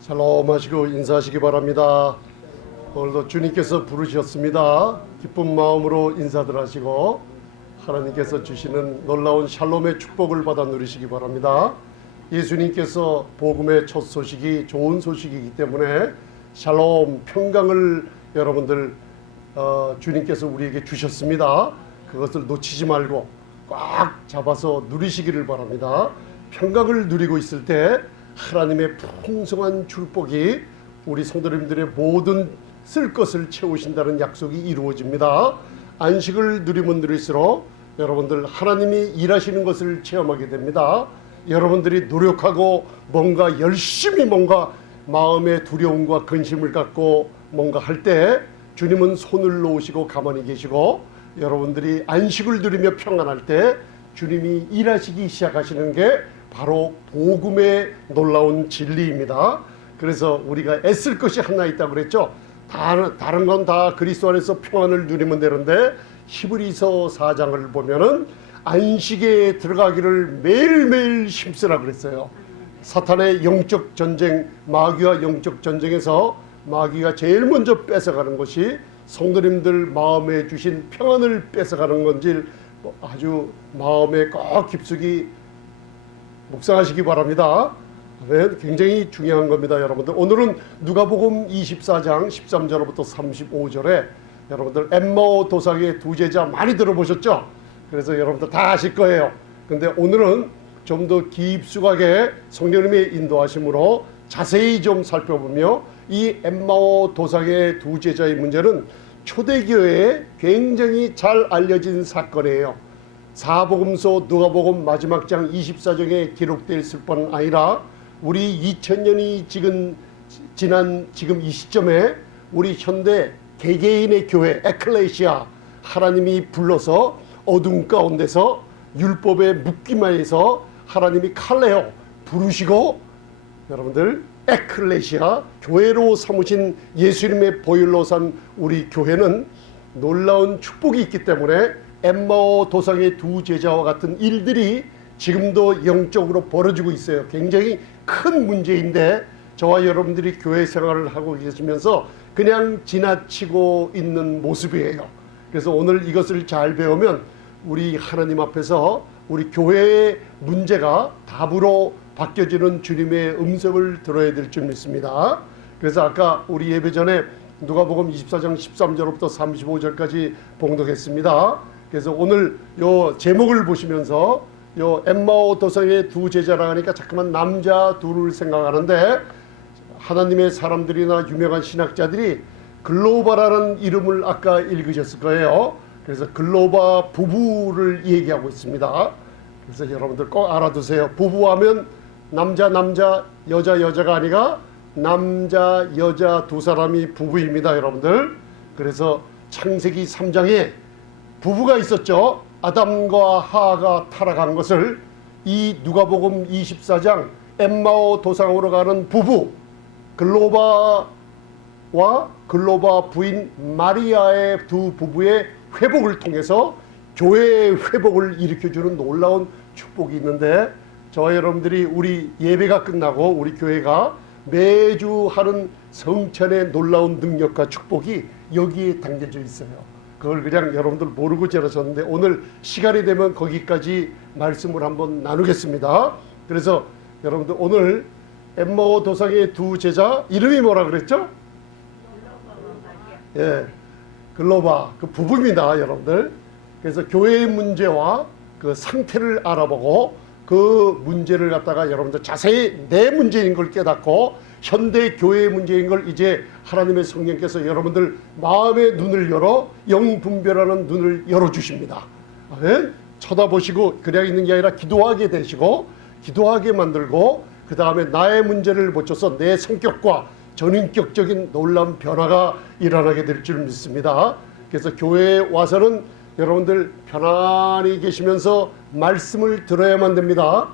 샬롬 하시고 인사하시기 바랍니다. 오늘도 주님께서 부르셨습니다. 기쁜 마음으로 인사들 하시고 하나님께서 주시는 놀라운 샬롬의 축복을 받아 누리시기 바랍니다. 예수님께서 복음의 첫 소식이 좋은 소식이기 때문에 샬롬 평강을 여러분들 주님께서 우리에게 주셨습니다. 그것을 놓치지 말고 꽉 잡아서 누리시기를 바랍니다. 평강을 누리고 있을 때 하나님의 풍성한 축복이 우리 성도님들의 모든 쓸 것을 채우신다는 약속이 이루어집니다. 안식을 누리면 누릴수록 여러분들 하나님이 일하시는 것을 체험하게 됩니다. 여러분들이 노력하고 뭔가 열심히 뭔가 마음의 두려움과 근심을 갖고 뭔가 할 때 주님은 손을 놓으시고 가만히 계시고, 여러분들이 안식을 누리며 평안할 때 주님이 일하시기 시작하시는 게 바로 복음의 놀라운 진리입니다. 그래서 우리가 애쓸 것이 하나 있다고 그랬죠. 다른 건 다 그리스도 안에서 평안을 누리면 되는데, 히브리서 4장을 보면은 안식에 들어가기를 매일매일 힘쓰라 그랬어요. 사탄의 영적 전쟁, 마귀와 영적 전쟁에서 마귀가 제일 먼저 뺏어가는 것이 성도님들 마음에 주신 평안을 뺏어가는 건지 아주 마음에 꼭 깊숙이 묵상하시기 바랍니다. 굉장히 중요한 겁니다, 여러분들. 오늘은 누가복음 24장 13절부터 35절에 여러분들 엠마오 도상의 두 제자 많이 들어보셨죠? 그래서 여러분들 다 아실 거예요. 근데 오늘은 좀 더 깊숙하게 성령님의 인도하심으로 자세히 좀 살펴보며, 이 엠마오 도상의 두 제자의 문제는 초대교회에 굉장히 잘 알려진 사건이에요. 사복음서 누가복음 마지막 장 24장에 기록되어 있을 뿐 아니라 우리 2000년이 지난 지금 이 시점에 우리 현대 개개인의 교회 에클레시아, 하나님이 불러서 어둠 가운데서 율법의 묶임하에서 하나님이 칼레오 부르시고 여러분들 에클레시아 교회로 삼으신 예수님의 보혈로 산 우리 교회는 놀라운 축복이 있기 때문에 엠마오 도상의 두 제자와 같은 일들이 지금도 영적으로 벌어지고 있어요. 굉장히 큰 문제인데 저와 여러분들이 교회 생활을 하고 계시면서 그냥 지나치고 있는 모습이에요. 그래서 오늘 이것을 잘 배우면 우리 하나님 앞에서 우리 교회의 문제가 답으로 바뀌어지는 주님의 음성을 들어야 될 줄 믿습니다. 그래서 아까 우리 예배 전에 누가복음 24장 13절부터 35절까지 봉독했습니다. 그래서 오늘 요 제목을 보시면서 요 엠마오 도상의 두 제자라 하니까 자꾸만 남자 둘을 생각하는데, 하나님의 사람들이나 유명한 신학자들이 글로바라는 이름을 아까 읽으셨을 거예요. 그래서 글로바 부부를 얘기하고 있습니다. 그래서 여러분들 꼭 알아두세요. 부부하면 남자 여자가 아니라 남자 여자 두 사람이 부부입니다, 여러분들. 그래서 창세기 3장에 부부가 있었죠. 아담과 하하가 타락한 것을 이 누가복음 24장 엠마오 도상으로 가는 부부 글로바와 글로바 부인 마리아의 두 부부의 회복을 통해서 교회의 회복을 일으켜주는 놀라운 축복이 있는데, 저와 여러분들이 우리 예배가 끝나고 우리 교회가 매주 하는 성찬의 놀라운 능력과 축복이 여기에 담겨져 있어요. 그걸 그냥 여러분들 모르고 지나셨는데 오늘 시간이 되면 거기까지 말씀을 한번 나누겠습니다. 그래서 여러분들 오늘 엠마오 도상의 두 제자 이름이 뭐라 그랬죠? 예, 글로바 그 부부입니다, 여러분들. 그래서 교회의 문제와 그 상태를 알아보고 그 문제를 갖다가 여러분들 자세히 내 문제인 걸 깨닫고 현대 교회의 문제인 걸 이제 하나님의 성령께서 여러분들 마음의 눈을 열어 영분별하는 눈을 열어주십니다. 네? 쳐다보시고 그냥 있는 게 아니라 기도하게 되시고 기도하게 만들고, 그 다음에 나의 문제를 고쳐서 내 성격과 전인격적인 놀라운 변화가 일어나게 될 줄 믿습니다. 그래서 교회에 와서는 여러분들 편안히 계시면서 말씀을 들어야만 됩니다.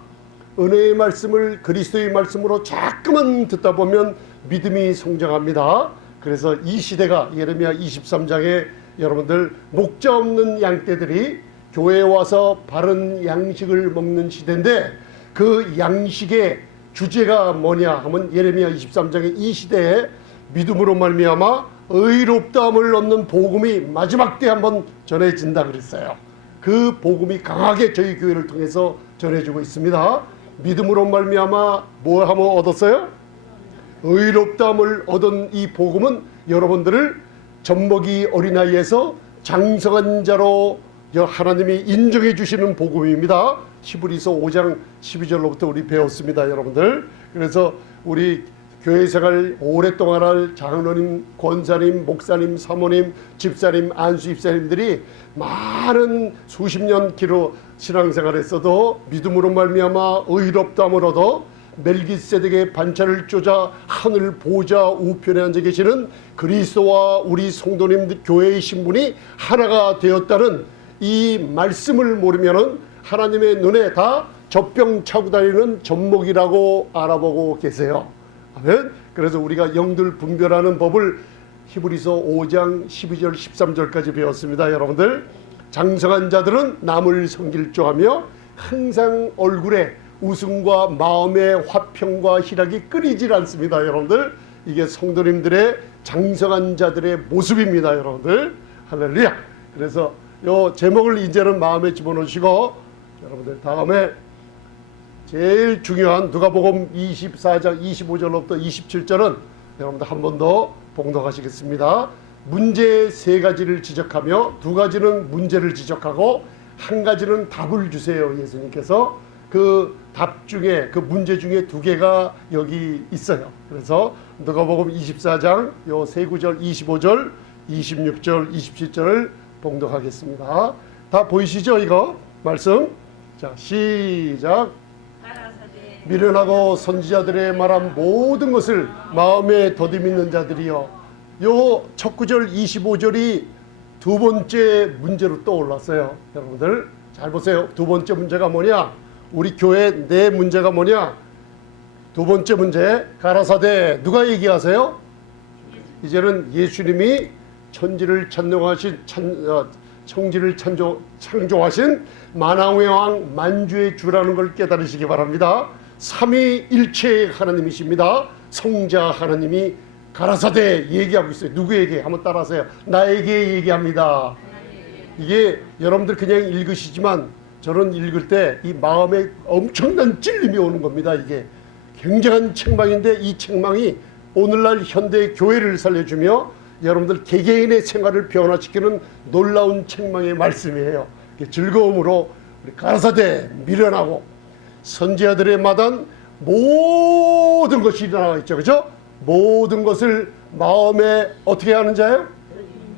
은혜의 말씀을 그리스도의 말씀으로 자꾸만 듣다 보면 믿음이 성장합니다. 그래서 이 시대가 예레미야 23장에 여러분들 목자 없는 양떼들이 교회에 와서 바른 양식을 먹는 시대인데, 그 양식에 주제가 뭐냐 하면 예레미야 23장의 이 시대에 믿음으로 말미암아 의롭다함을 얻는 복음이 마지막 때 한번 전해진다 그랬어요. 그 복음이 강하게 저희 교회를 통해서 전해지고 있습니다. 믿음으로 말미암아 뭐 하면 얻었어요? 의롭다함을 얻은 이 복음은 여러분들을 젖먹이 어린아이에서 장성한 자로 하나님이 인정해 주시는 복음입니다. 히브리서 5장 12절로부터 우리 배웠습니다, 여러분들. 그래서 우리 교회 생활 오랫동안 할 장로님, 권사님, 목사님, 사모님, 집사님, 안수 집사님들이 많은 수십 년 기로 신앙생활했어도 믿음으로 말미암아 의롭다함을 얻어 멜기세덱의 반차를 쪼자 하늘 보좌 우편에 앉아 계시는 그리스도와 우리 성도님들 교회의 신분이 하나가 되었다는 이 말씀을 모르면은 하나님의 눈에 다 젖병 차고 다니는 젖먹이라고 알아보고 계세요. 아멘. 그래서 우리가 영들 분별하는 법을 히브리서 5장 12절 13절까지 배웠습니다. 여러분들, 장성한 자들은 남을 섬길 줄 하며 항상 얼굴에 웃음과 마음의 화평과 희락이 끊이질 않습니다. 여러분들, 이게 성도님들의 장성한 자들의 모습입니다. 여러분들, 할렐루야. 그래서 요 제목을 이제는 마음에 집어넣으시고, 여러분들 다음에 제일 중요한 누가복음 24장 25절로부터 27절은 여러분들 한 번 더 봉독하시겠습니다. 문제 세 가지를 지적하며 두 가지는 문제를 지적하고 한 가지는 답을 주세요. 예수님께서 그 답 중에, 그 문제 중에 두 개가 여기 있어요. 그래서 누가복음 24장 요 세 구절 25절 26절 27절을 봉독하겠습니다. 다 보이시죠? 이거 말씀. 자, 시작. 미련하고 선지자들의 말한 모든 것을 마음에 더듬이는 자들이여. 요 첫 구절 25절이 두 번째 문제로 떠올랐어요. 여러분들 잘 보세요. 두 번째 문제가 뭐냐? 우리 교회 내 문제가 뭐냐? 두 번째 문제, 가라사대 누가 얘기하세요? 이제는 예수님이 천지를 창조하신 만왕의 왕 만주의 주라는 걸 깨달으시기 바랍니다. 삼위일체의 하나님이십니다. 성자 하나님이 가라사대 얘기하고 있어요. 누구에게? 한번 따라하세요. 나에게 얘기합니다. 이게 여러분들 그냥 읽으시지만 저는 읽을 때 이 마음에 엄청난 찔림이 오는 겁니다. 이게 굉장한 책망인데 이 책망이 오늘날 현대 교회를 살려주며 여러분들 개개인의 생활을 변화시키는 놀라운 책망의 말씀이에요. 즐거움으로 우리 가라사대 미련하고 선지자들의 마단 모든 것이 일어나고 있죠. 그죠? 모든 것을 마음에 어떻게 하는 자예요?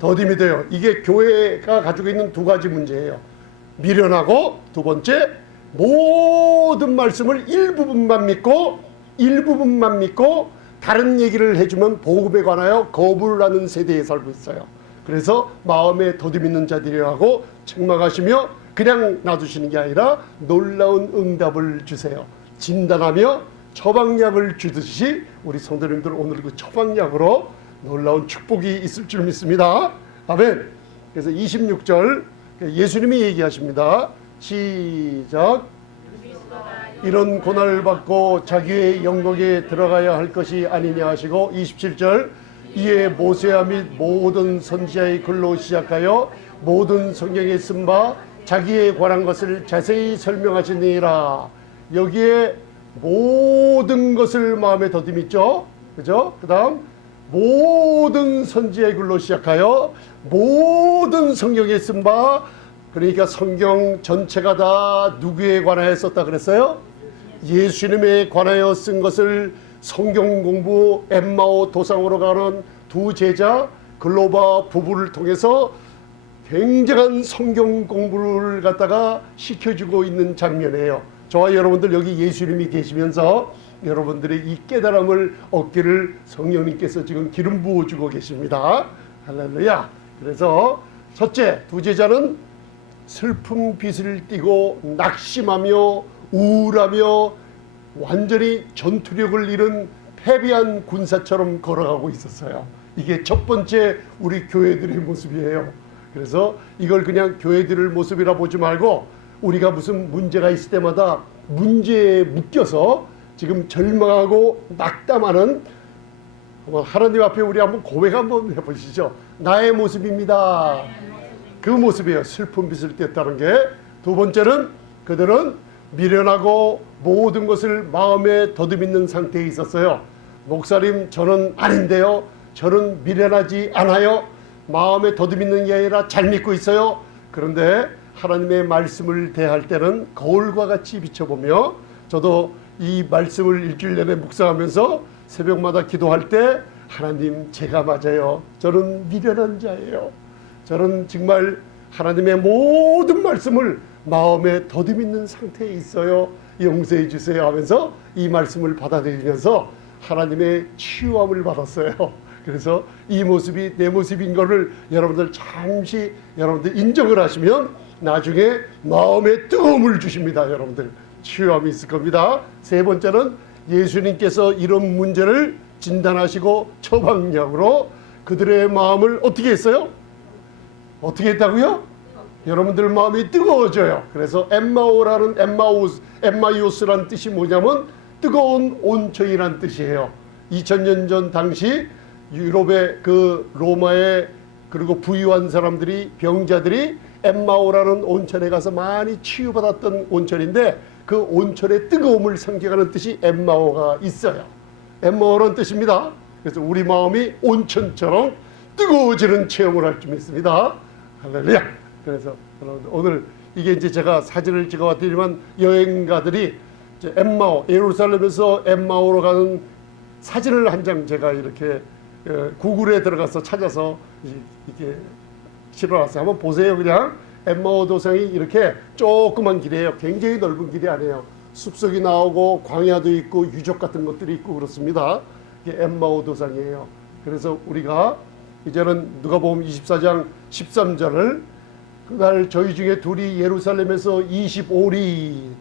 더딤이 돼요. 이게 교회가 가지고 있는 두 가지 문제예요. 미련하고 두 번째, 모든 말씀을 일부분만 믿고 다른 얘기를 해주면 복음에 관하여 거부를 하는 세대에 살고 있어요. 그래서 마음에 더듬 있는 자들이라고 책망하시며 그냥 놔두시는 게 아니라 놀라운 응답을 주세요. 진단하며 처방약을 주듯이 우리 성도님들 오늘 그 처방약으로 놀라운 축복이 있을 줄 믿습니다. 아멘. 그래서 26절 예수님이 얘기하십니다. 시작. 이런 고난을 받고 자기의 영광에 들어가야 할 것이 아니냐 하시고 27절 이에 모세와 및 모든 선지자의 글로 시작하여 모든 성경에 쓴 바 자기에 관한 것을 자세히 설명하시니라. 여기에 모든 것을 마음에 더듬있죠. 그죠? 그 다음 모든 선지자의 글로 시작하여 모든 성경에 쓴 바, 그러니까 성경 전체가 다 누구에 관하여 썼다 그랬어요? 예수님에 관하여 쓴 것을 성경 공부 엠마오 도상으로 가는 두 제자 글로바 부부를 통해서 굉장한 성경 공부를 갖다가 시켜주고 있는 장면이에요. 저와 여러분들 여기 예수님이 계시면서 여러분들의 이 깨달음을 얻기를 성령님께서 지금 기름 부어주고 계십니다. 할렐루야. 그래서 첫째, 두 제자는 슬픈 빛을 띠고 낙심하며 우울하며 완전히 전투력을 잃은 패배한 군사처럼 걸어가고 있었어요. 이게 첫 번째 우리 교회들의 모습이에요. 그래서 이걸 그냥 교회들의 모습이라 보지 말고 우리가 무슨 문제가 있을 때마다 문제에 묶여서 지금 절망하고 낙담하는 하나님 앞에 우리 한번 고백 한번 해보시죠. 나의 모습입니다. 그 모습이에요. 슬픈 빛을 띄었다는 게. 두 번째는 그들은 미련하고 모든 것을 마음에 더듬이는 상태에 있었어요. 목사님, 저는 아닌데요. 저는 미련하지 않아요. 마음에 더듬이는 게 아니라 잘 믿고 있어요. 그런데 하나님의 말씀을 대할 때는 거울과 같이 비춰보며, 저도 이 말씀을 일주일 내내 묵상하면서 새벽마다 기도할 때, 하나님, 제가 맞아요. 저는 미련한 자예요. 저는 정말 하나님의 모든 말씀을 마음에 더듬이는 상태에 있어요. 용서해 주세요 하면서 이 말씀을 받아들이면서 하나님의 치유함을 받았어요. 그래서 이 모습이 내 모습인 것을 여러분들 잠시 여러분들 인정을 하시면 나중에 마음에 뜨거움을 주십니다. 여러분들 치유함이 있을 겁니다. 세 번째는 예수님께서 이런 문제를 진단하시고 처방약으로 그들의 마음을 어떻게 했어요? 어떻게 했다고요? 여러분들 마음이 뜨거워져요. 그래서 엠마우스라는 뜻이 뭐냐면 뜨거운 온천이란 뜻이에요. 2000년 전 당시 유럽의 그 로마의 그리고 부유한 사람들이, 병자들이 엠마오라는 온천에 가서 많이 치유받았던 온천인데, 그 온천의 뜨거움을 상징하는 뜻이 엠마오가 있어요. 엠마오라는 뜻입니다. 그래서 우리 마음이 온천처럼 뜨거워지는 체험을 할 줄 믿습니다. 할렐루야. 그래서 오늘 이게 이제 제가 사진을 찍어왔더니만 여행가들이 이제 엠마오, 예루살렘에서 엠마오로 가는 사진을 한 장 제가 이렇게 구글에 들어가서 찾아서 이렇게 실어놨어요. 한번 보세요. 그냥 엠마오 도상이 이렇게 조그만 길이에요. 굉장히 넓은 길이 아니에요. 숲속이 나오고 광야도 있고 유적 같은 것들이 있고 그렇습니다. 이게 엠마오 도상이에요. 그래서 우리가 이제는 누가복음 24장 13절을, 그날 저희 중에 둘이 예루살렘에서 25리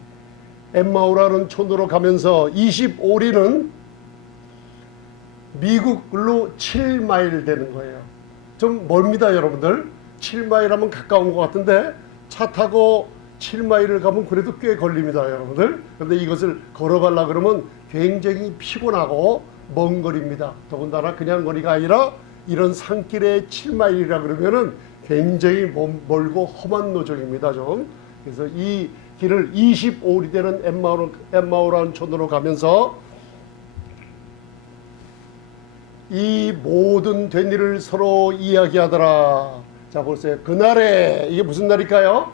엠마오라는 촌으로 가면서, 25리는 미국으로 7마일 되는 거예요. 좀 멀습니다, 여러분들. 7마일 하면 가까운 것 같은데 차 타고 7마일을 가면 그래도 꽤 걸립니다, 여러분들. 그런데 이것을 걸어가려고 그러면 굉장히 피곤하고 먼 거리입니다. 더군다나 그냥 거리가 아니라 이런 산길에 7마일이라 그러면은 굉장히 멀고 험한 노정입니다, 좀. 그래서 이 길을 25리 되는 엠마오라는 촌으로 가면서 이 모든 된 일을 서로 이야기하더라. 자, 보세요. 그날에, 이게 무슨 날일까요?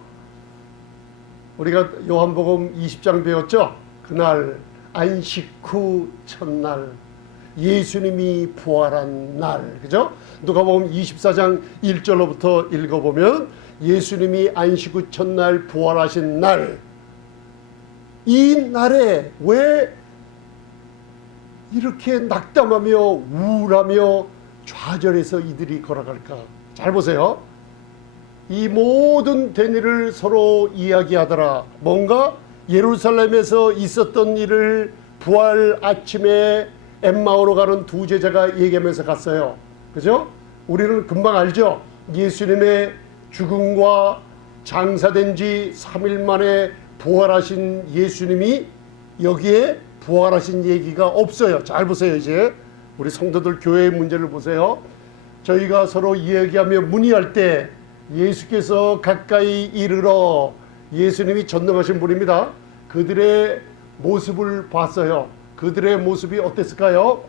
우리가 요한복음 20장 배웠죠? 그날 안식 후 첫날, 예수님이 부활한 날, 그죠? 누가복음 24장 1절로부터 읽어보면 예수님이 안식 후 첫날 부활하신 날, 이 날에 왜 이렇게 낙담하며 우울하며 좌절해서 이들이 걸어갈까? 잘 보세요. 이 모든 된 일을 서로 이야기하더라. 뭔가 예루살렘에서 있었던 일을 부활 아침에 엠마오로 가는 두 제자가 얘기하면서 갔어요. 그죠? 우리는 금방 알죠? 예수님의 죽음과 장사된 지 3일 만에 부활하신 예수님이 여기에 부활하신 얘기가 없어요. 잘 보세요. 이제 우리 성도들 교회의 문제를 보세요. 저희가 서로 이야기하며 문의할 때 예수께서 가까이 이르러, 예수님이 전능하신 분입니다. 그들의 모습을 봤어요. 그들의 모습이 어땠을까요?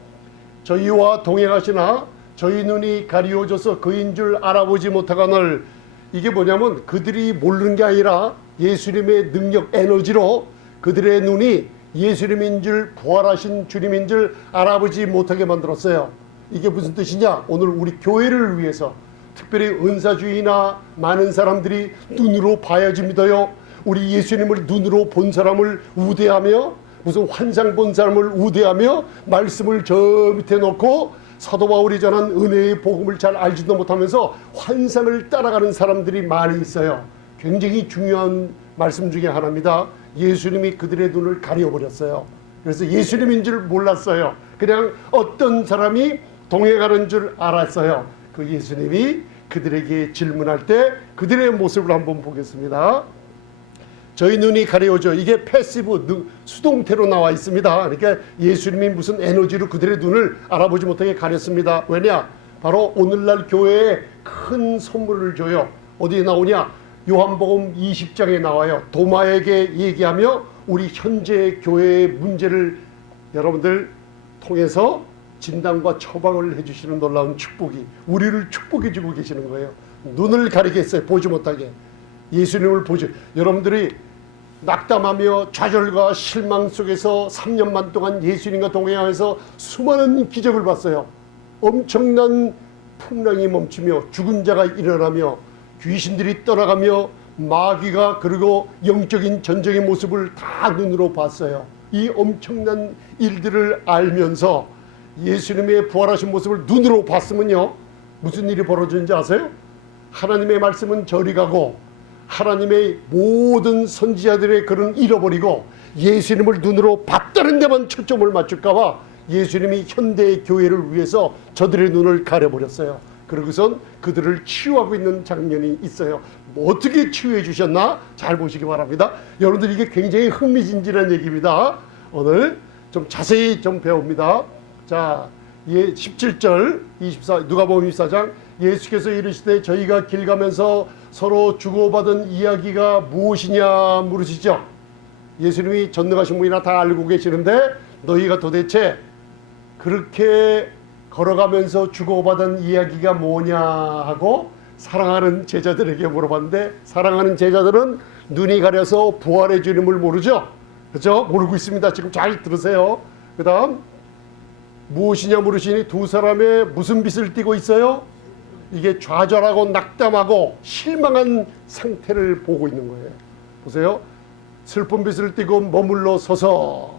저희와 동행하시나 저희 눈이 가리워져서 그인 줄 알아보지 못하거늘. 이게 뭐냐면 그들이 모르는 게 아니라 예수님의 능력, 에너지로 그들의 눈이 예수님인 줄, 부활하신 주님인 줄 알아보지 못하게 만들었어요. 이게 무슨 뜻이냐? 오늘 우리 교회를 위해서, 특별히 은사주의나 많은 사람들이 눈으로 봐야지 믿어요. 우리 예수님을 눈으로 본 사람을 우대하며, 무슨 환상 본 사람을 우대하며 말씀을 저 밑에 놓고 사도 바울이 전한 은혜의 복음을 잘 알지도 못하면서 환상을 따라가는 사람들이 많이 있어요. 굉장히 중요한 말씀 중에 하나입니다. 예수님이 그들의 눈을 가려버렸어요. 그래서 예수님인 줄 몰랐어요. 그냥 어떤 사람이 동행하는 줄 알았어요. 그 예수님이 그들에게 질문할 때 그들의 모습을 한번 보겠습니다. 저희 눈이 가려워져. 이게 패시브, 수동태로 나와 있습니다. 그러니까 예수님이 무슨 에너지로 그들의 눈을 알아보지 못하게 가렸습니다. 왜냐? 바로 오늘날 교회에 큰 선물을 줘요. 어디에 나오냐? 요한복음 20장에 나와요. 도마에게 얘기하며 우리 현재 교회의 문제를 여러분들 통해서 진단과 처방을 해주시는 놀라운 축복이 우리를 축복해 주고 계시는 거예요. 눈을 가리게 했어요. 보지 못하게. 예수님을 보지. 여러분들이 낙담하며 좌절과 실망 속에서 3년만 동안 예수님과 동행하면서 수많은 기적을 봤어요. 엄청난 풍랑이 멈추며 죽은 자가 일어나며 귀신들이 떠나가며 마귀가 그리고 영적인 전쟁의 모습을 다 눈으로 봤어요. 이 엄청난 일들을 알면서 예수님의 부활하신 모습을 눈으로 봤으면요, 무슨 일이 벌어지는지 아세요? 하나님의 말씀은 저리 가고 하나님의 모든 선지자들의 글은 잃어버리고 예수님을 눈으로 봤다는 데만 초점을 맞출까봐 예수님이 현대의 교회를 위해서 저들의 눈을 가려버렸어요. 그러고선 그들을 치유하고 있는 장면이 있어요. 뭐 어떻게 치유해 주셨나? 잘 보시기 바랍니다. 여러분들 이게 굉장히 흥미진진한 얘기입니다. 오늘 좀 자세히 좀 배웁니다. 자, 17절 24 누가복음 24장 예수께서 이르시되 저희가 길 가면서 서로 주고받은 이야기가 무엇이냐 물으시죠. 예수님이 전능하신 분이나 다 알고 계시는데 너희가 도대체 그렇게 걸어가면서 주고받은 이야기가 뭐냐 하고 사랑하는 제자들에게 물어봤는데 사랑하는 제자들은 눈이 가려서 부활의 주님을 모르죠. 그렇죠? 모르고 있습니다. 지금 잘 들으세요. 그 다음 무엇이냐 물으시니 두 사람의 무슨 빛을 띠고 있어요? 이게 좌절하고 낙담하고 실망한 상태를 보고 있는 거예요. 보세요. 슬픈 빛을 띠고 머물러 서서.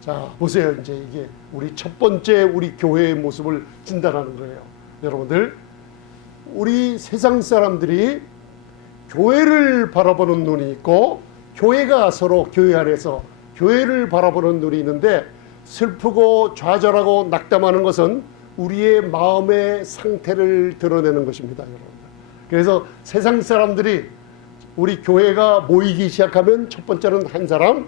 자, 보세요. 이제 이게 우리 첫 번째 우리 교회의 모습을 진단하는 거예요. 여러분들, 우리 세상 사람들이 교회를 바라보는 눈이 있고 교회가 서로 교회 안에서 교회를 바라보는 눈이 있는데 슬프고 좌절하고 낙담하는 것은 우리의 마음의 상태를 드러내는 것입니다. 여러분. 그래서 세상 사람들이 우리 교회가 모이기 시작하면 첫 번째는 한 사람,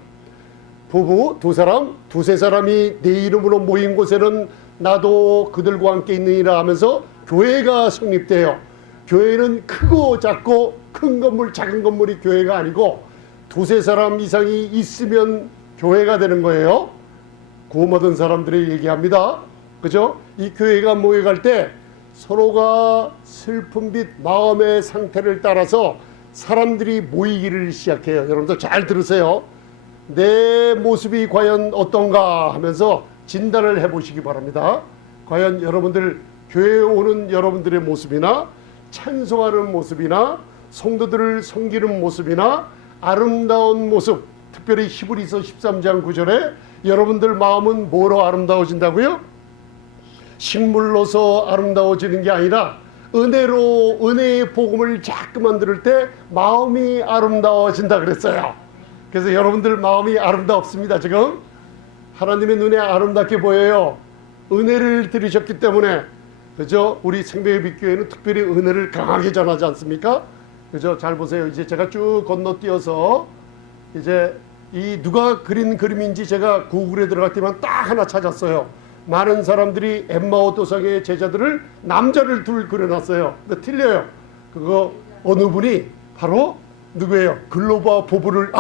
부부, 두 사람, 두세 사람이 내 이름으로 모인 곳에는 나도 그들과 함께 있느니라 하면서 교회가 성립돼요. 교회는 크고 작고 큰 건물, 작은 건물이 교회가 아니고 두세 사람 이상이 있으면 교회가 되는 거예요. 구원 얻은 사람들이 얘기합니다. 그죠? 이 교회가 모여갈 때 서로가 슬픈 빛 마음의 상태를 따라서 사람들이 모이기를 시작해요. 여러분들 잘 들으세요. 내 모습이 과연 어떤가 하면서 진단을 해보시기 바랍니다. 과연 여러분들 교회에 오는 여러분들의 모습이나 찬송하는 모습이나 성도들을 섬기는 모습이나 아름다운 모습, 특별히 히브리서 13장 9절에 여러분들 마음은 뭐로 아름다워진다고요? 식물로서 아름다워지는 게 아니라 은혜로, 은혜의 복음을 자꾸만 들을 때 마음이 아름다워진다 그랬어요. 그래서 여러분들 마음이 아름답습니다. 지금 하나님의 눈에 아름답게 보여요. 은혜를 들으셨기 때문에. 그죠? 우리 생명의 빛교회는 특별히 은혜를 강하게 전하지 않습니까? 그죠? 잘 보세요. 이제 제가 쭉 건너뛰어서 이제 이 누가 그린 그림인지 제가 구글에 들어갈 때만 딱 하나 찾았어요. 많은 사람들이 엠마오 도상의 제자들을 남자를 둘 그려놨어요. 근데 틀려요. 그거 어느 분이 바로 누구예요? 글로바 보브를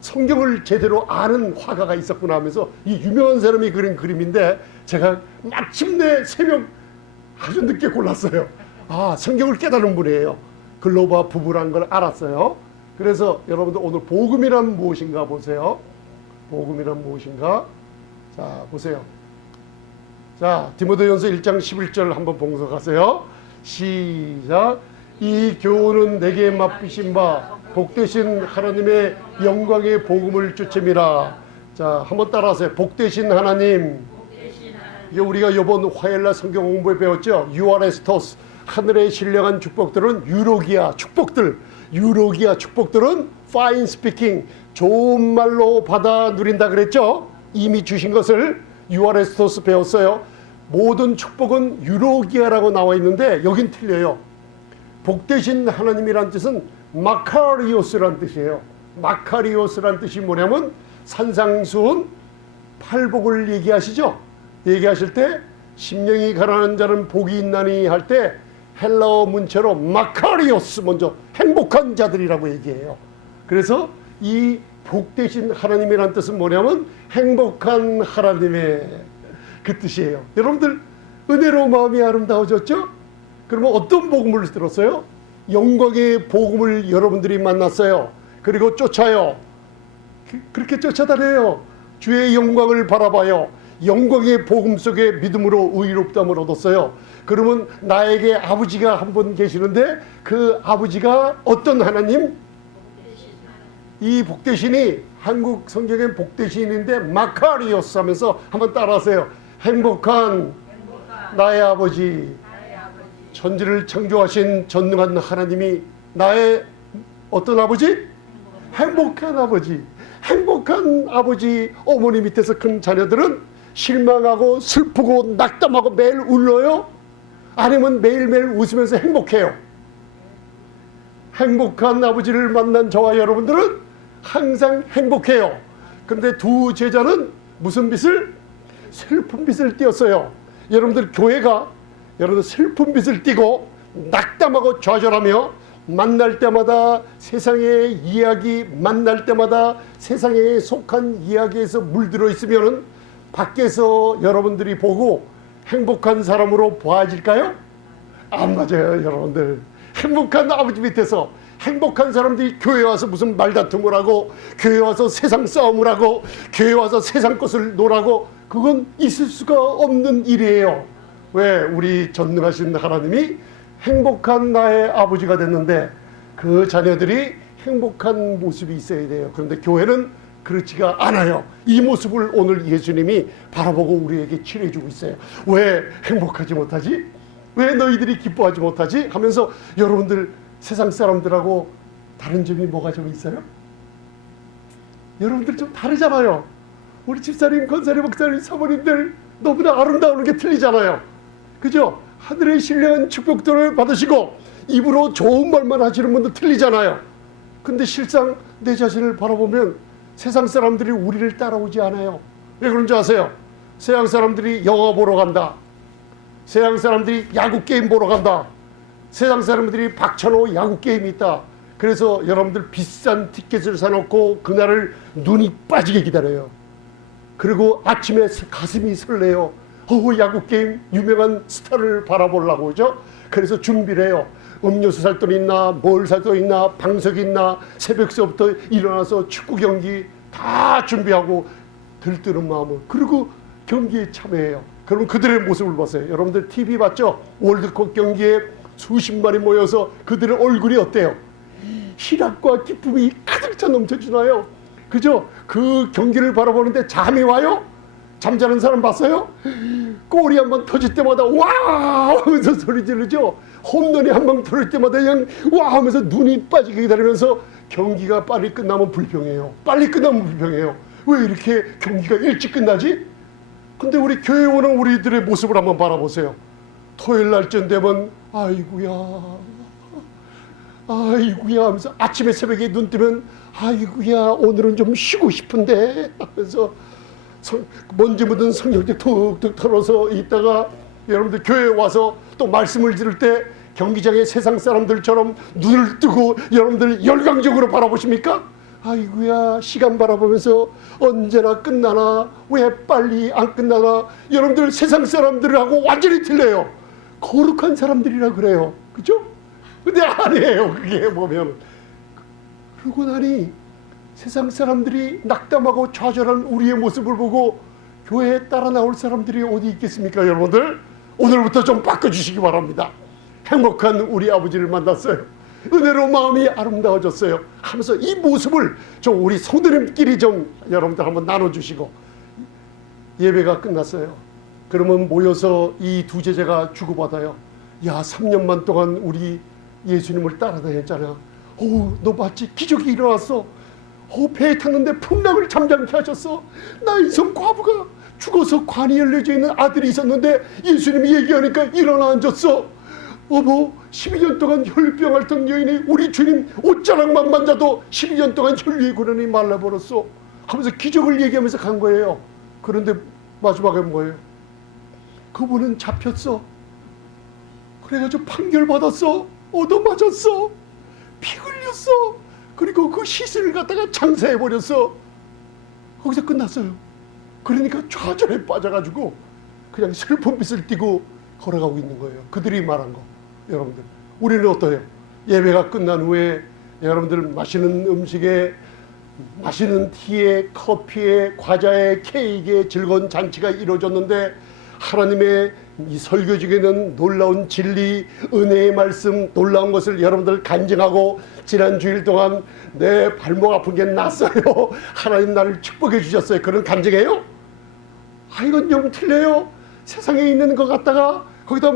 성경을 제대로 아는 화가가 있었구나 하면서 이 유명한 사람이 그린 그림인데 제가 마침내 새벽 아주 늦게 골랐어요. 성경을 깨달은 분이에요. 글로바 부부란 걸 알았어요. 그래서 여러분들 오늘 복음이란 무엇인가 보세요. 복음이란 무엇인가? 자, 보세요. 자, 디모데전서 1장 11절 한번 봉독하세요. 시작. 이 교훈은 내게 맡기신 바 복되신 하나님의 영광의 복음을 쫓음이라. 자, 한번 따라하세요. 복되신 하나님. 이게 우리가 이번 화요일날 성경 공부에 배웠죠. 유아레스토스, 하늘의 신령한 축복들은 유로기아 축복들. 유로기아 축복들은 fine speaking, 좋은 말로 받아 누린다 그랬죠. 이미 주신 것을 유아레스토스 배웠어요. 모든 축복은 유로기아라고 나와 있는데 여긴 틀려요. 복되신 하나님이란 뜻은 마카리오스란 뜻이에요. 마카리오스란 뜻이 뭐냐면 산상수훈 팔복을 얘기하시죠. 얘기하실 때 심령이 가난한 자는 복이 있나니 할 때 헬라어 문체로 마카리오스 먼저 행복한 자들이라고 얘기해요. 그래서 이 복되신 하나님이란 뜻은 뭐냐면 행복한 하나님의 그 뜻이에요. 여러분들 은혜로 마음이 아름다워졌죠? 그러면 어떤 복음을 들었어요? 영광의 복음을 여러분들이 만났어요. 그리고 쫓아요. 그렇게 쫓아다녀요. 주의 영광을 바라봐요. 영광의 복음 속에 믿음으로 의롭다함을 얻었어요. 그러면 나에게 아버지가 한 분 계시는데 그 아버지가 어떤 하나님? 이 복되신이 한국 성경엔 복되신인데 마카리오스 하면서 한번 따라하세요. 행복한 나의 아버지. 천지를 창조하신 전능한 하나님이 나의 어떤 아버지? 행복한 아버지. 행복한 아버지 어머니 밑에서 큰 자녀들은 실망하고 슬프고 낙담하고 매일 울어요? 아니면 매일매일 웃으면서 행복해요? 행복한 아버지를 만난 저와 여러분들은 항상 행복해요. 그런데 두 제자는 무슨 빛을? 슬픈 빛을 띄었어요. 여러분들 교회가 여러분들 슬픈 빛을 띠고 낙담하고 좌절하며 만날 때마다 세상의 이야기, 만날 때마다 세상에 속한 이야기에서 물들어 있으면 밖에서 여러분들이 보고 행복한 사람으로 보아질까요? 안 맞아요. 여러분들 행복한 아버지 밑에서 행복한 사람들이 교회 와서 무슨 말다툼을 하고 교회 와서 세상 싸움을 하고 교회 와서 세상 것을 놀라고 그건 있을 수가 없는 일이에요. 왜? 우리 전능하신 하나님이 행복한 나의 아버지가 됐는데 그 자녀들이 행복한 모습이 있어야 돼요. 그런데 교회는 그렇지가 않아요. 이 모습을 오늘 예수님이 바라보고 우리에게 치료해주고 있어요. 왜 행복하지 못하지? 왜 너희들이 기뻐하지 못하지? 하면서 여러분들 세상 사람들하고 다른 점이 뭐가 좀 있어요? 여러분들 좀 다르잖아요. 우리 집사님, 권사님, 목사님, 사모님들 너무나 아름다운 게 틀리잖아요. 그죠? 하늘의 신령한 축복들을 받으시고 입으로 좋은 말만 하시는 분도 틀리잖아요. 근데 실상 내 자신을 바라보면 세상 사람들이 우리를 따라오지 않아요. 왜 그런지 아세요? 세상 사람들이 영화 보러 간다. 세상 사람들이 야구 게임 보러 간다. 세상 사람들이 박찬호 야구 게임이 있다. 그래서 여러분들 비싼 티켓을 사놓고 그날을 눈이 빠지게 기다려요. 그리고 아침에 가슴이 설레요. 야구 게임 유명한 스타를 바라보려고 그죠? 그래서 준비를 해요. 음료수 살 돈 있나, 뭘 살 돈 있나, 방석 있나, 새벽서부터 일어나서 축구 경기 다 준비하고 들뜨는 마음을. 그리고 경기에 참여해요. 그럼 그들의 모습을 보세요. 여러분들 TV 봤죠? 월드컵 경기에 수십만이 모여서 그들의 얼굴이 어때요? 희락과 기쁨이 가득 차 넘쳐주나요? 그죠? 그 경기를 바라보는데 잠이 와요? 잠자는 사람 봤어요? 골이 한번 터질 때마다 와 하면서 소리 지르죠. 홈런이 한 방 터질 때마다 그냥 와 하면서 눈이 빠지게 기다리면서 경기가 빨리 끝나면 불평해요. 빨리 끝나면 불평해요. 왜 이렇게 경기가 일찍 끝나지? 근데 우리 교회 오는 우리들의 모습을 한번 바라보세요. 토요일 날쯤 되면 아이고야 하면서 아침에 새벽에 눈 뜨면 아이고야 오늘은 좀 쉬고 싶은데 하면서 먼지 묻은 성경책 툭툭 털어서 있다가 여러분들 교회에 와서 또 말씀을 들을 때 경기장의 세상 사람들처럼 눈을 뜨고 여러분들 열광적으로 바라보십니까? 아이고야 시간 바라보면서 언제나 끝나나 왜 빨리 안 끝나나. 여러분들 세상 사람들하고 완전히 틀려요. 거룩한 사람들이라 그래요. 그죠? 근데 아니에요. 그게 보면. 그러고 나니 세상 사람들이 낙담하고 좌절한 우리의 모습을 보고 교회에 따라 나올 사람들이 어디 있겠습니까? 여러분들 오늘부터 좀 바꿔주시기 바랍니다. 행복한 우리 아버지를 만났어요. 은혜로 마음이 아름다워졌어요 하면서 이 모습을 좀 우리 성도님끼리 좀 여러분들 한번 나눠주시고. 예배가 끝났어요. 그러면 모여서 이 두 제자가 주고받아요. 야 3년만 동안 우리 예수님을 따라다녔잖아. 너 마치 기적이 일어났어. 배에 탔는데 풍랑을 잠잠케 하셨어. 나 인성 과부가 죽어서 관이 열려져 있는 아들이 있었는데 예수님이 얘기하니까 일어나 앉았어. 어머, 12년 동안 혈류병 앓던 여인이 우리 주님 옷자락만 만져도 12년 동안 혈류의 고련이 말라버렸어 하면서 기적을 얘기하면서 간 거예요. 그런데 마지막에 뭐예요? 그분은 잡혔어. 그래가지고 판결받았어. 얻어맞았어. 피 흘렸어. 그리고 그 시신을 갖다가 장사해버렸어. 거기서 끝났어요. 그러니까 좌절에 빠져가지고 그냥 슬픈 빛을 띠고 걸어가고 있는 거예요. 그들이 말한 거. 여러분들, 우리는 어떠해요? 예배가 끝난 후에 여러분들 마시는 음식에, 마시는 티에, 커피에, 과자에, 케이크에 즐거운 잔치가 이루어졌는데 하나님의 이 설교 중에는 놀라운 진리, 은혜의 말씀, 놀라운 것을 여러분들 간증하고 지난 주일 동안 내 발목 아픈 게 났어요. 하나님 나를 축복해 주셨어요. 그런 간증해요? 아, 이건 좀 틀려요. 세상에 있는 것 같다가 거기다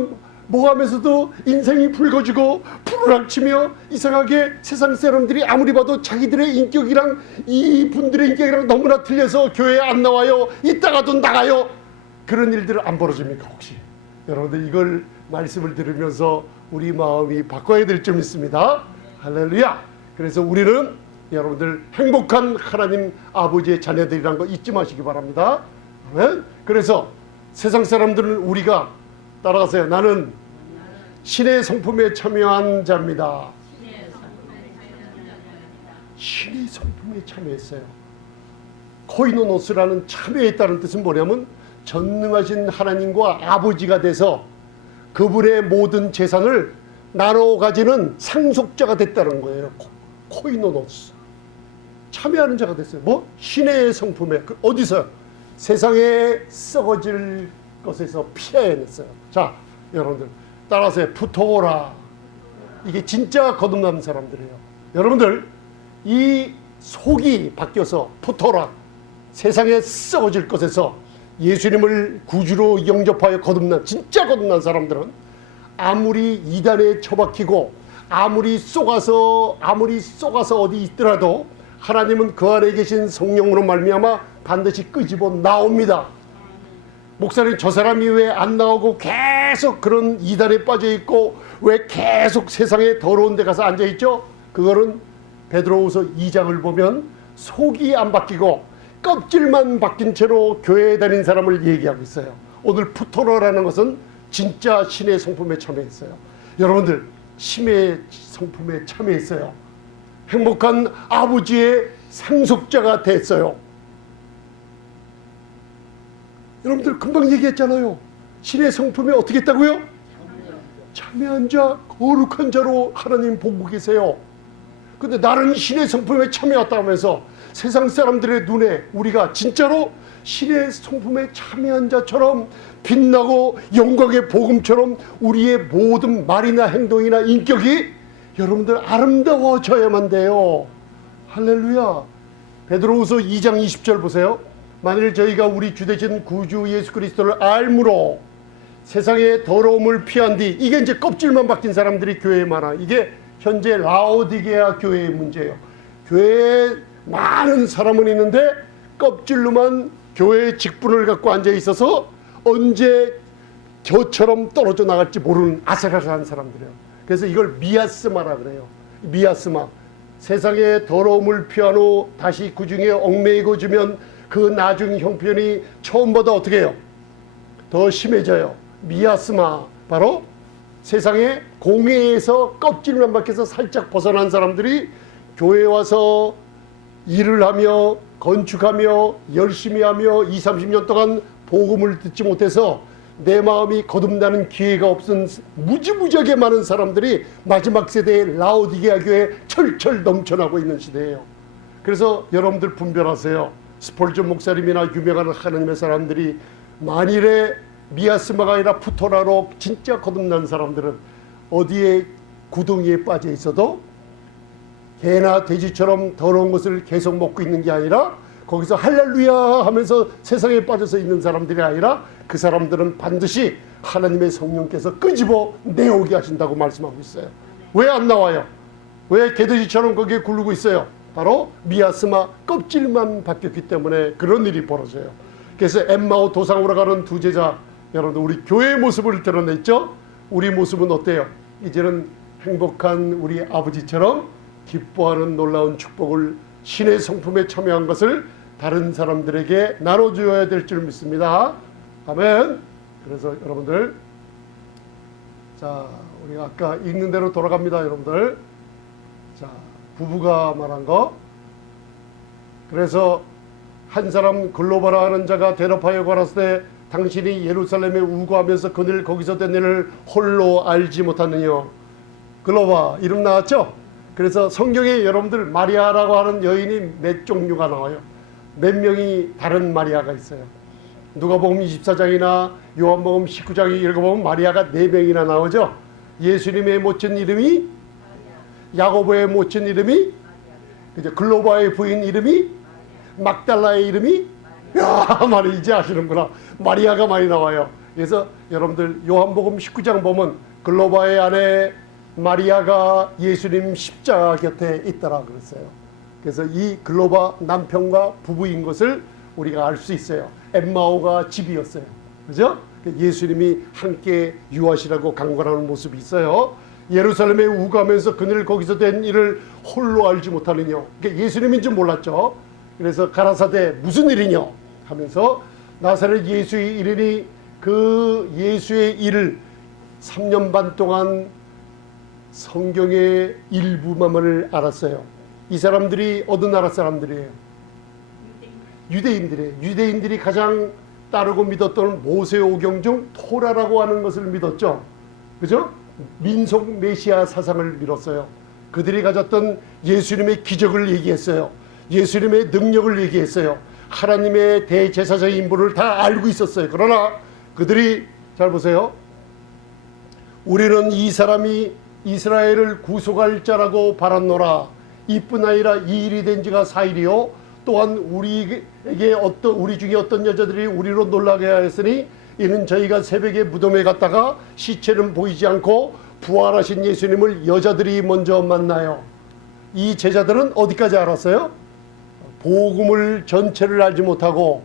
모함에서도 인생이 붉어지고 푸르락치며 이상하게 세상 사람들이 아무리 봐도 자기들의 인격이랑 이분들의 인격이랑 너무나 틀려서 교회에 안 나와요. 이따가도 나가요. 그런 일들은 안 벌어집니까 혹시? 여러분들 이걸 말씀을 들으면서 우리 마음이 바꿔야 될 점 있습니다. 할렐루야. 그래서 우리는 여러분들 행복한 하나님 아버지의 자녀들이라는 거 잊지 마시기 바랍니다. 그래서 세상 사람들은 우리가 따라가세요. 나는 신의 성품에 참여한 자입니다. 신의 성품에 참여했어요. 코이노노스라는 참여했다는 뜻은 뭐냐면 전능하신 하나님과 아버지가 돼서 그분의 모든 재산을 나눠 가지는 상속자가 됐다는 거예요. 코이노노스. 참여하는 자가 됐어요. 뭐? 신의 성품에. 어디서? 세상에 썩어질 것에서 피해냈어요. 자, 여러분들 따라서 붙어오라. 이게 진짜 거듭난 사람들이에요. 여러분들 이 속이 바뀌어서 붙어라. 세상에 썩어질 것에서 예수님을 구주로 영접하여 거듭난, 진짜 거듭난 사람들은 아무리 이단에 처박히고 아무리 쏘가서 어디 있더라도 하나님은 그 안에 계신 성령으로 말미암아 반드시 끄집어 나옵니다. 목사님, 저 사람이 왜 안 나오고 계속 그런 이단에 빠져 있고 왜 계속 세상에 더러운 데 가서 앉아 있죠? 그거는 베드로후서 2장을 보면 속이 안 바뀌고 껍질만 바뀐 채로 교회에 다닌 사람을 얘기하고 있어요. 오늘 푸토로라는 것은 진짜 신의 성품에 참여했어요. 여러분들 신의 성품에 참여했어요. 행복한 아버지의 상속자가 됐어요. 여러분들 금방 얘기했잖아요. 신의 성품에 어떻게 했다고요? 참여한 자, 거룩한 자로 하나님 보고 계세요. 근데 나는 신의 성품에 참여했다 하면서 세상 사람들의 눈에 우리가 진짜로 신의 성품에 참여한 자처럼 빛나고 영광의 복음처럼 우리의 모든 말이나 행동이나 인격이 여러분들 아름다워져야만 돼요. 할렐루야. 베드로후서 2장 20절 보세요. 만일 저희가 우리 주되신 구주 예수 그리스도를 알므로 세상의 더러움을 피한 뒤, 이게 이제 껍질만 바뀐 사람들이 교회에 많아. 이게 현재 라오디게아 교회의 문제예요. 교회에 많은 사람은 있는데 껍질로만 교회의 직분을 갖고 앉아 있어서 언제 겨처럼 떨어져 나갈지 모르는 아슬아슬한 사람들이에요. 그래서 이걸 미아스마라 그래요. 미아스마. 세상의 더러움을 피한 후 다시 그 중에 얽매이고 주면 그 나중 형편이 처음보다 어떻게 해요? 더 심해져요. 미아스마. 바로 세상의 공회에서 껍질만 밖에서 살짝 벗어난 사람들이 교회에 와서 일을 하며 건축하며 열심히 하며 20, 30년 동안 복음을 듣지 못해서 내 마음이 거듭나는 기회가 없은 무지무지하게 많은 사람들이 마지막 세대의 라오디게아 교회에 철철 넘쳐나고 있는 시대예요. 그래서 여러분들 분별하세요. 스폴전 목사님이나 유명한 하나님의 사람들이 만일에 미아스마가 아니라 푸토라로 진짜 거듭난 사람들은 어디에 구덩이에 빠져 있어도 개나 돼지처럼 더러운 것을 계속 먹고 있는 게 아니라 거기서 할렐루야 하면서 세상에 빠져서 있는 사람들이 아니라 그 사람들은 반드시 하나님의 성령께서 끄집어 내오게 하신다고 말씀하고 있어요. 왜 안 나와요? 왜 개돼지처럼 거기에 굴르고 있어요? 바로 미아스마 껍질만 바뀌었기 때문에 그런 일이 벌어져요. 그래서 엠마오 도상으로 가는 두 제자, 여러분 우리 교회의 모습을 드러냈죠? 우리 모습은 어때요? 이제는 행복한 우리 아버지처럼 기뻐하는 놀라운 축복을 신의 성품에 참여한 것을 다른 사람들에게 나눠주어야 될 줄 믿습니다. 아멘. 그래서 여러분들, 자, 우리가 아까 읽는 대로 돌아갑니다. 여러분들, 자, 부부가 말한 거. 그래서 한 사람 글로바라 하는 자가 대답하여 가라사대 때 당신이 예루살렘에 우거하면서 그늘 거기서 된 일을 홀로 알지 못하느냐. 글로바 이름 나왔죠? 그래서 성경에 여러분들 마리아라고 하는 여인이 몇 종류가 나와요. 몇 명이 다른 마리아가 있어요. 누가복음 24장이나 요한복음 19장에 읽어보면 마리아가 4명이나 나오죠. 예수님의 모친 이름이, 야고보의 모친 이름이, 이제 글로바의 부인 이름이, 막달라의 이름이, 야, 많이 이제 아시는구나. 마리아가 많이 나와요. 그래서 여러분들 요한복음 19장 보면 글로바의 아내 마리아가 예수님 십자가 곁에 있더라 그랬어요. 그래서 이 글로바 남편과 부부인 것을 우리가 알 수 있어요. 엠마오가 집이었어요. 그죠? 예수님이 함께 유하시라고 강권하는 모습이 있어요. 예루살렘에 우가면서 그늘 거기서 된 일을 홀로 알지 못하느냐. 그러니까 예수님인 줄 몰랐죠. 그래서 가라사대 무슨 일이냐 하면서 나사렛 예수의 일이니 그 예수의 일을 3년 반 동안 성경의 일부만을 알았어요. 이 사람들이 어느 나라 사람들이에요? 유대인들이에요. 유대인들이 가장 따르고 믿었던 모세오경 중 토라라고 하는 것을 믿었죠. 그죠? 민속 메시아 사상을 믿었어요. 그들이 가졌던 예수님의 기적을 얘기했어요. 예수님의 능력을 얘기했어요. 하나님의 대제사장의 인물을 다 알고 있었어요. 그러나 그들이 잘 보세요. 우리는 이 사람이 이스라엘을 구속할 자라고 바랐노라. 이뿐 아니라 이 일이 된 지가 4일이요. 또한 우리 중에 어떤 여자들이 우리로 놀라게 하였으니 이는 저희가 새벽에 무덤에 갔다가 시체는 보이지 않고 부활하신 예수님을 여자들이 먼저 만나요. 이 제자들은 어디까지 알았어요? 복음을 전체를 알지 못하고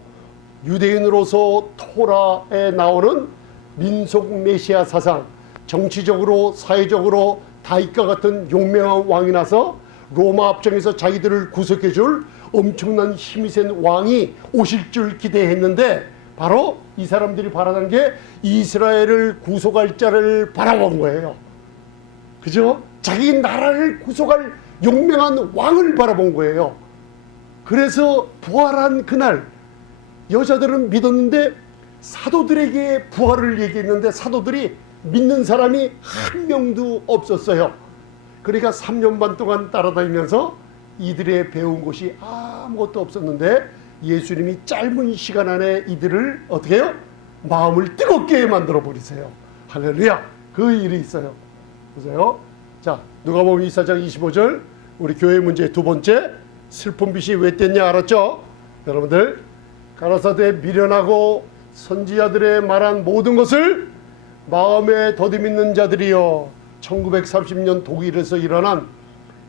유대인으로서 토라에 나오는 민속 메시아 사상, 정치적으로 사회적으로 다윗과 같은 용맹한 왕이 나서 로마 압정에서 자기들을 구속해 줄 엄청난 힘이 센 왕이 오실 줄 기대했는데 바로 이 사람들이 바라던 게 이스라엘을 구속할 자를 바라본 거예요. 그죠? 자기 나라를 구속할 용맹한 왕을 바라본 거예요. 그래서 부활한 그날 여자들은 믿었는데 사도들에게 부활을 얘기했는데 사도들이 믿는 사람이 한 명도 없었어요. 그러니까 3년 반 동안 따라다니면서 이들의 배운 것이 아무것도 없었는데 예수님이 짧은 시간 안에 이들을 어떻게 해요? 마음을 뜨겁게 만들어 버리세요. 할렐루야. 그 일이 있어요. 보세요. 자, 누가복음 24장 25절 우리 교회 문제 두 번째, 슬픈 빛이 왜 뗐냐 알았죠? 여러분들, 가라사대 미련하고 선지자들의 말한 모든 것을 마음에 더듬이는 자들이여. 1930년 독일에서 일어난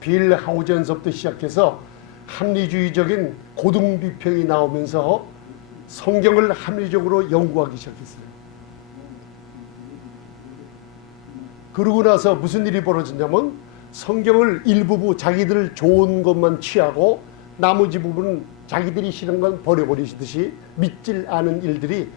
빌하우젠서부터 시작해서 합리주의적인 고등비평이 나오면서 성경을 합리적으로 연구하기 시작했어요. 그러고 나서 무슨 일이 벌어졌냐면 성경을 일부분 자기들 좋은 것만 취하고 나머지 부분은 자기들이 싫은 건 버려버리시듯이 믿질 않은 일들이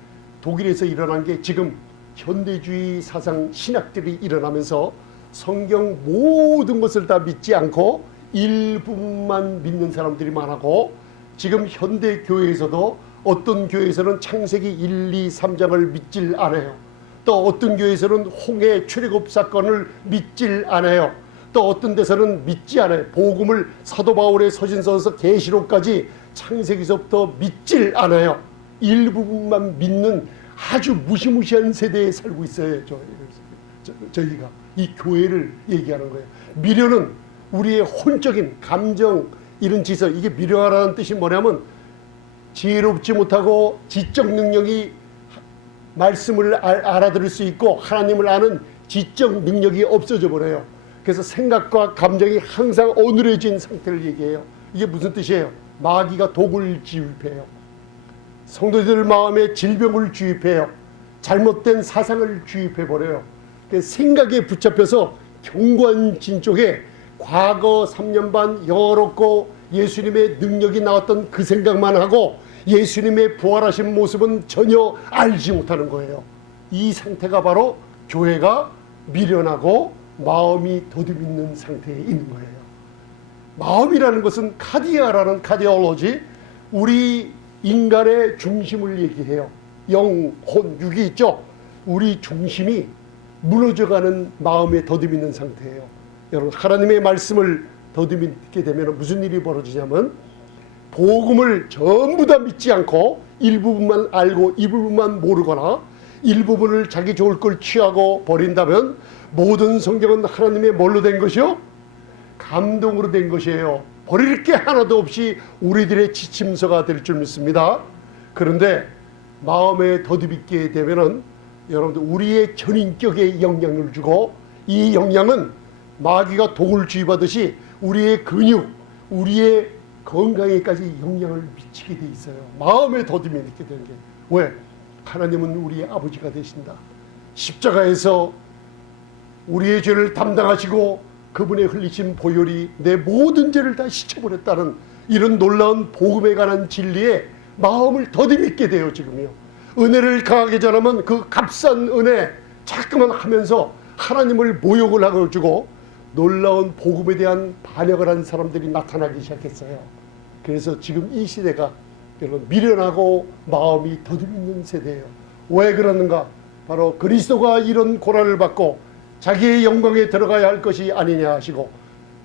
독일에서 일어난 게 지금 현대주의 사상 신학들이 일어나면서 성경 모든 것을 다 믿지 않고 일부분만 믿는 사람들이 많고 지금 현대 교회에서도 어떤 교회에서는 창세기 1, 2, 3장을 믿질 않아요. 또 어떤 교회에서는 홍해 출애굽 사건을 믿질 않아요. 또 어떤 데서는 믿지 않아요. 복음을 사도 바울의 서신서에서 계시록까지 창세기서부터 믿질 않아요. 일부분만 믿는 아주 무시무시한 세대에 살고 있어요. 저희가 이 교회를 얘기하는 거예요. 미련은 우리의 혼적인 감정 이런 지성, 이게 미련하라는 뜻이 뭐냐면 지혜롭지 못하고 지적 능력이 말씀을 알아들을 수 있고 하나님을 아는 지적 능력이 없어져 버려요. 그래서 생각과 감정이 항상 어눌해진 상태를 얘기해요. 이게 무슨 뜻이에요? 마귀가 독을 지입해요. 성도들 마음에 질병을 주입해요. 잘못된 사상을 주입해 버려요. 그 생각에 붙잡혀서 경관진 쪽에 과거 3년 반 영어롭고 예수님의 능력이 나왔던 그 생각만 하고 예수님의 부활하신 모습은 전혀 알지 못하는 거예요. 이 상태가 바로 교회가 미련하고 마음이 더듬있는 상태에 있는 거예요. 마음이라는 것은 카디아라는 카디올로지, 우리 인간의 중심을 얘기해요. 영, 혼, 육이 있죠. 우리 중심이 무너져가는 마음에 더듬있는 상태예요. 여러분, 하나님의 말씀을 더듬게 되면 무슨 일이 벌어지냐면 복음을 전부 다 믿지 않고 일부분만 알고 일부분만 모르거나 일부분을 자기 좋을 걸 취하고 버린다면 모든 성경은 하나님의 뭘로 된 것이요? 감동으로 된 것이에요. 버릴 게 하나도 없이 우리들의 지침서가 될 줄 믿습니다. 그런데 마음에 더듬게 되면은 여러분들 우리의 전인격에 영향을 주고, 이 영향은 마귀가 독을 쥐입하듯이 우리의 근육, 우리의 건강에까지 영향을 미치게 돼 있어요. 마음에 더듬이 있게 되는 게. 왜? 하나님은 우리의 아버지가 되신다. 십자가에서 우리의 죄를 담당하시고 그분의 흘리신 보혈이 내 모든 죄를 다 씻어버렸다는 이런 놀라운 복음에 관한 진리에 마음을 더듬게 돼요. 지금요. 은혜를 강하게 전하면 그 값싼 은혜 자꾸만 하면서 하나님을 모욕을 하고 주고 놀라운 복음에 대한 반역을 한 사람들이 나타나기 시작했어요. 그래서 지금 이 시대가 여러분 미련하고 마음이 더듬는 세대예요. 왜 그러는가? 바로 그리스도가 이런 고난을 받고 자기의 영광에 들어가야 할 것이 아니냐 하시고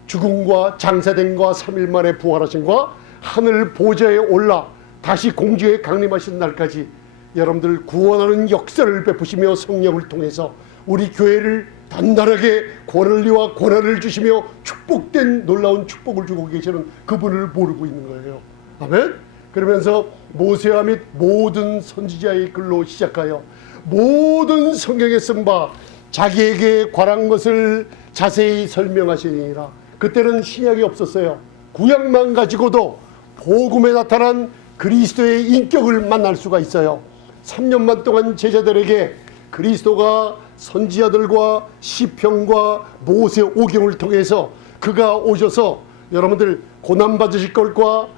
죽음과 장사됨과 3일 만에 부활하신과 하늘 보좌에 올라 다시 공주에 강림하신 날까지 여러분들 구원하는 역사를 베푸시며 성령을 통해서 우리 교회를 단단하게 권리와 권한을 주시며 축복된 놀라운 축복을 주고 계시는 그분을 모르고 있는 거예요. 아멘. 그러면서 모세와 및 모든 선지자의 글로 시작하여 모든 성경에 쓴 바 자기에게 관한 것을 자세히 설명하시니라. 그때는 신약이 없었어요. 구약만 가지고도 복음에 나타난 그리스도의 인격을 만날 수가 있어요. 3년만 동안 제자들에게 그리스도가 선지자들과 시편과 모세 오경을 통해서 그가 오셔서 여러분들 고난받으실 것과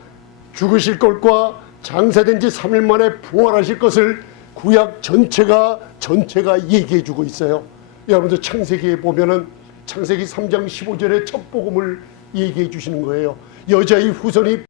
죽으실 것과 장사된 지 3일 만에 부활하실 것을 구약 전체가 얘기해 주고 있어요. 여러분들 창세기에 보면은 창세기 3장 15절의 첫 복음을 얘기해 주시는 거예요. 여자의 후손이